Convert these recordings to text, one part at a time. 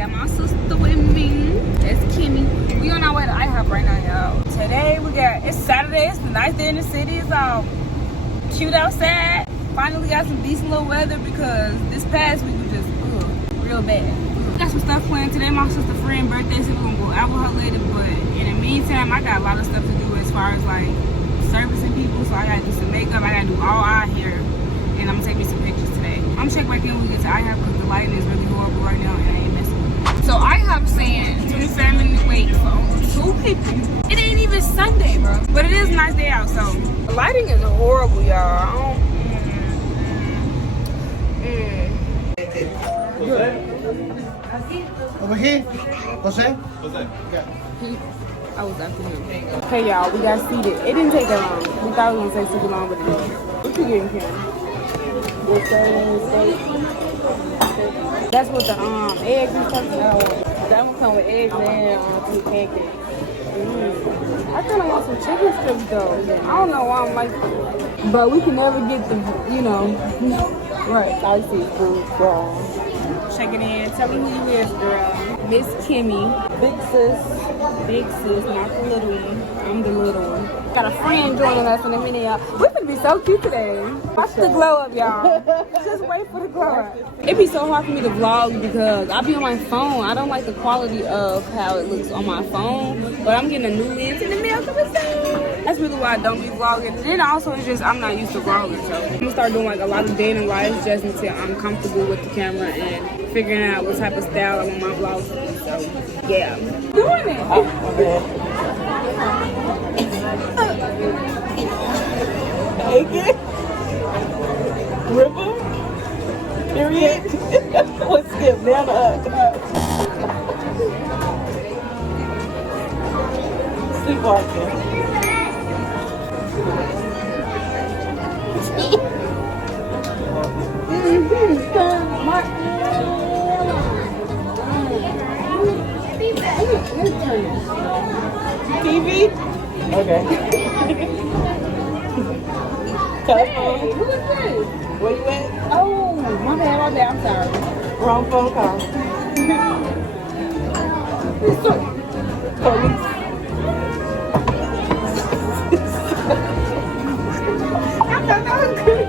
Got my sister with me. That's Kimmy. We on our way to Ihop right now, y'all. Today it's Saturday. It's a nice day in the city. It's all cute outside. Finally got some decent little weather because this past week was just real bad. Got some stuff planned today. My sister's friend's birthday, so we're gonna go out with her later. But in the meantime, I got a lot of stuff to do as far as like servicing people. So I gotta do some makeup. I gotta do all our hair, and I'm gonna take me some pictures today. I'm gonna check back in when we get to Ihop because the lighting is really horrible right now, and I ain't messing with it. So Ihop saying 25-minute wait for 2 people. It ain't even Sunday, bro. But it is a nice day out, so the lighting is horrible, y'all. Over here, Jose? I was after him. Hey y'all, we got seated. It didn't take that long. We thought it was gonna take super long, but it didn't. What you getting, Kim? That's what the eggs and stuff. That one come with eggs and 2 pancakes. I kind of want some chicken strips though. I don't know why I'm like, but we can never get the, you know, right. I see food, girl. Checking in. Tell me who you is, girl. Miss Kimmy. Big sis, not the little one. I'm the little one. Got a friend joining us in a minute, y'all. We're gonna be so cute today. Watch the glow up, y'all. Just wait for the glow up. It'd be so hard for me to vlog because I be on my phone. I don't like the quality of how it looks on my phone. But I'm getting a new lens in the mail coming soon. That's really why I don't be vlogging. And then also it's just I'm not used to vlogging. So I'm gonna start doing like a lot of day in life just until I'm comfortable with the camera and figuring out what type of style I want my vlogs to be. So yeah. Doing it. Naked, ripple, period. Let's skip down to up. Sleepwalking. TV? Okay. Telephone. Hey, who is this? Where you at? Oh, my bad, I'm sorry. Wrong phone call. Police. I thought that was good.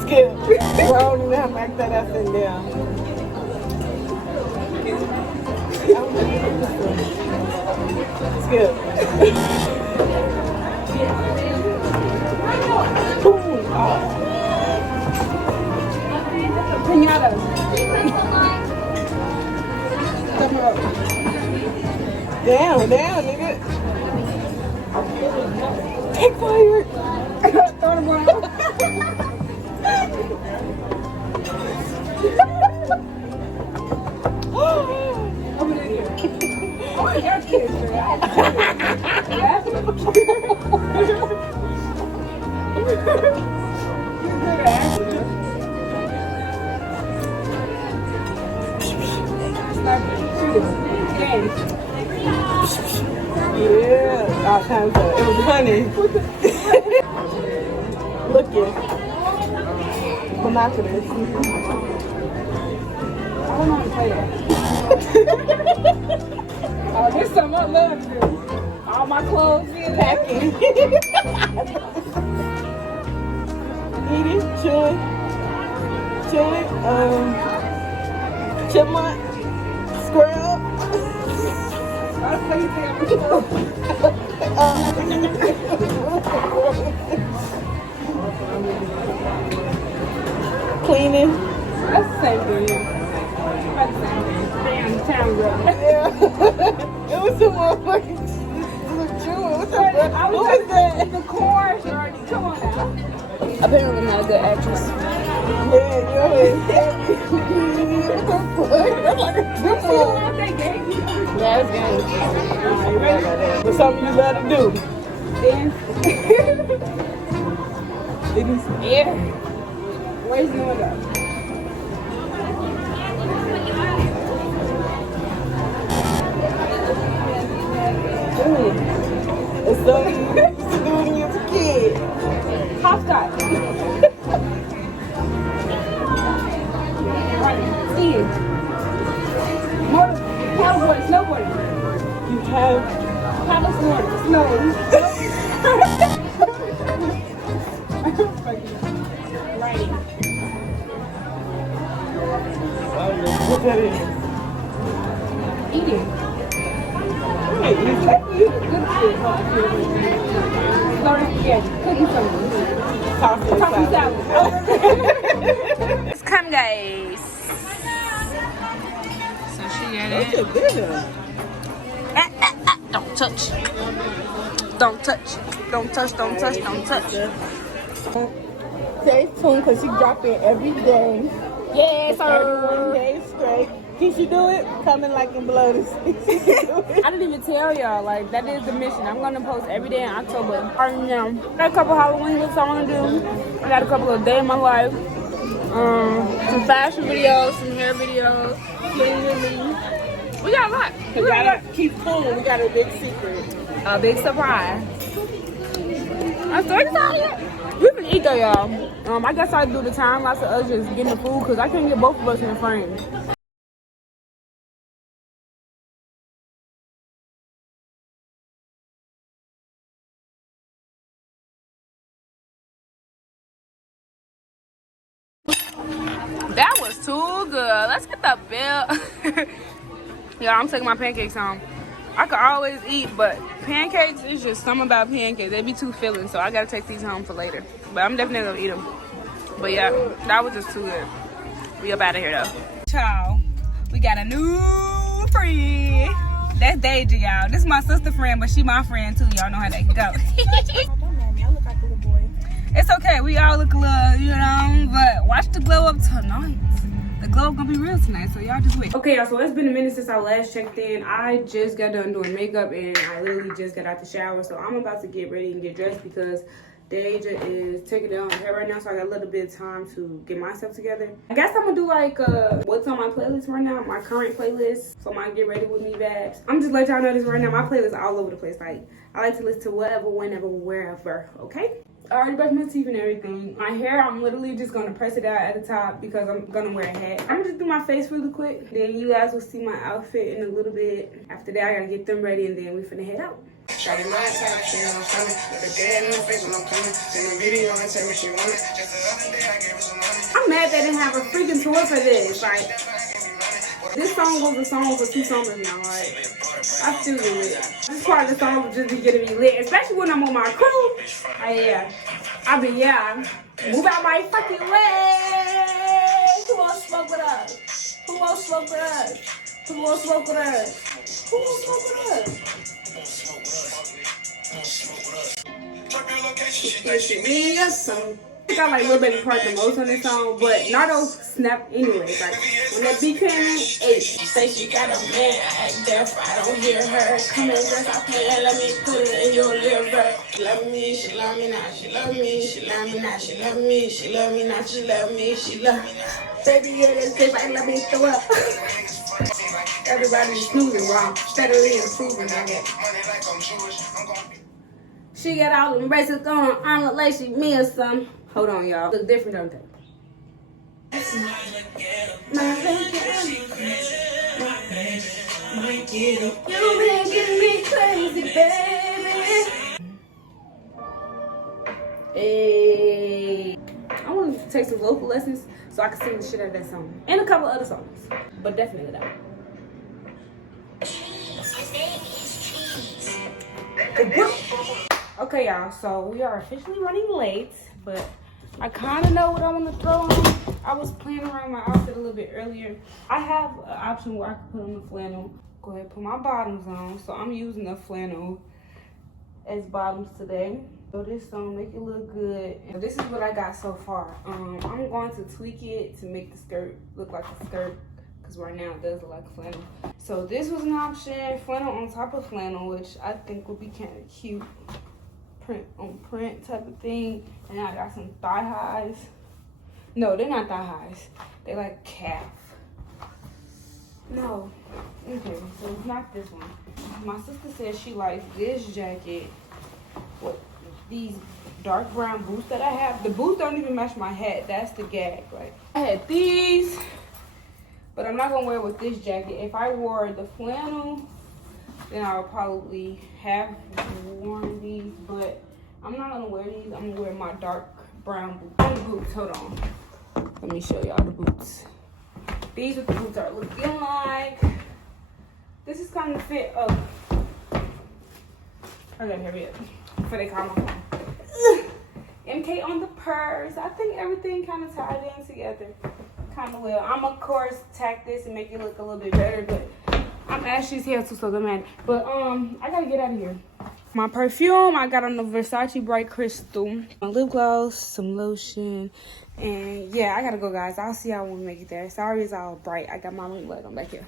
Skip. I don't even have to act that ass in there. Skip. Pinata. Down, nigga. Take fire. Throw the ball. Over there. Oh, your kids, Yeah, all times up. It was funny. Looking. Binoculars. I don't know how to play that. Oh, this is something I love to do. All my clothes being Packing. Eating, chewing. Chipmunk. Squirrel. I'll play it there. Cleaning. That's the same thing. That's the same thing. Damn, town girl. Yeah. It was some motherfucking chewing. What was that? The chorus already. Come on now. Apparently I'm not a good actress. Yeah, you're That's like a triple. Yeah, it's good. What's something you love to do? Dance. Yeah. Where's the window? Skiing. Paddleboarding, snowboarding. You have Paddle snowboarding. Snow. Riding. what that is. Eating. Hey, you take it. Good shit. Slurry spaghetti. Cookie something. Coffee Coffee salad. salad. It's come, guys. So she got Those it. are good. Don't touch. Don't touch. Don't touch. Don't touch. Don't touch. Stay tuned because she drop in every day. Yes, 31 days straight. Can she do it? Coming like in blood. I didn't even tell y'all, like, that is the mission. I'm gonna post every day in October. I got a couple Halloween looks I wanna do. I got a couple of day in my life. Some fashion videos, some hair videos. We got a lot. We gotta keep pulling. We got a big secret. A big surprise. I'm so excited. We can eat though, y'all. I guess I'll do the time lapse of us just getting the food because I can't get both of us in the frame. That was too good. Let's get the bill. Y'all, I'm taking my pancakes home. I could always eat, but pancakes is just something about pancakes. They be too filling, so I gotta take these home for later. But I'm definitely gonna eat them. But yeah, that was just too good. We up out of here though. Ciao. We got a new friend. That's Deja, y'all. This is my sister friend, but she my friend too. Y'all know how that go. It's okay. We all look a little, you know, but watch the glow up tonight. The glow up gonna be real tonight, so y'all just wait. Okay, y'all, so it's been a minute since I last checked in. I just got done doing makeup and I literally just got out the shower. So I'm about to get ready and get dressed because Deja is taking down her hair right now. So I got a little bit of time to get myself together. I guess I'm gonna do like what's on my playlist right now, my current playlist. So my get ready with me vibes. I'm just letting y'all know this right now. My playlist is all over the place. Like I like to listen to whatever, whenever, wherever, okay? I already brushed my teeth and everything. My hair, I'm literally just gonna press it out at the top because I'm gonna wear a hat. I'm gonna just do my face really quick. Then you guys will see my outfit in a little bit. After that, I gotta get them ready and then we finna head out. I'm mad they didn't have a freaking tour for this. Like, this song was a song for 2 summers now, right? I still do it. This part of the song will just be getting me lit, especially when I'm on my crew. Yeah. Move out my fucking way. Who wants smoke with us? Who wants smoke with us? Who wants smoke with us? Who wants smoke with us? I got like a little baby part the most on this song, but Nardo snapped anyways. Like when that beat came in, say she got a man, I act deaf, I don't hear her. Come and dress off me and let me put it in your liver. She love me, she love me now, she love me, she love me now, she love me, she love me now, she love me, she love me. Baby, yeah, this bitch, I let me throw up. Everybody's snoozing wrong, steadily improving, I guess. She got all them bracelets on, I look like she me or something. Hold on, y'all. Look different, don't they? You making me crazy, baby. Hey. I want to take some vocal lessons so I can sing the shit out of that song. And a couple other songs. But definitely that. Okay, y'all. So we are officially running late. But I kind of know what I want to throw on. I was playing around my outfit a little bit earlier. I have an option where I can put on the flannel. Go ahead and put my bottoms on. So I'm using the flannel as bottoms today. So this song make it look good. And this is what I got so far. I'm going to tweak it to make the skirt look like a skirt. Because right now it does look like a flannel. So this was an option. Flannel on top of flannel, which I think would be kind of cute. Print on print type of thing. And I got some thigh highs. No, they're not thigh highs. They're like calf. No. Okay, so it's not this one. My sister said she likes this jacket with these dark brown boots that I have. The boots don't even match my hat. That's the gag. Like I had these, But I'm not gonna wear it with this jacket. If I wore the flannel, then I would probably have worn these, but I'm not gonna wear these. I'm gonna wear my dark brown boots. Hold on. Let me show y'all the boots. These are the boots are looking like. This is kind of fit up. I gotta hurry up for the CAMO. MK on the purse. I think everything kind of tied in together. Kind of well. I'm of course tack this and make it look a little bit better, but I'm Ashley's hair too, so it doesn't matter. But I gotta get out of here. My perfume, I got on the Versace Bright Crystal. My lip gloss, some lotion, and yeah, I gotta go, guys. I'll see y'all when we make it there. Sorry it's all bright. I got my lip light on back here.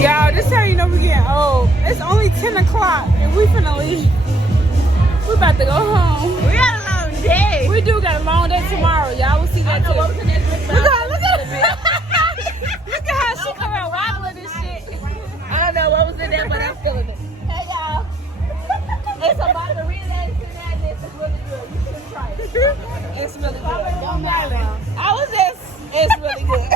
Y'all, this how you know we getting old. It's only 10 o'clock and we finna leave. We about to go home. We got a long day. We do got a long day tomorrow. Y'all will see that too. Look at how she come out wobbling and shit. I don't know what was in there, but I'm feeling it. Hey y'all. It's a margarita that's in there and it's really good. You should try it. It's really good. It's really good.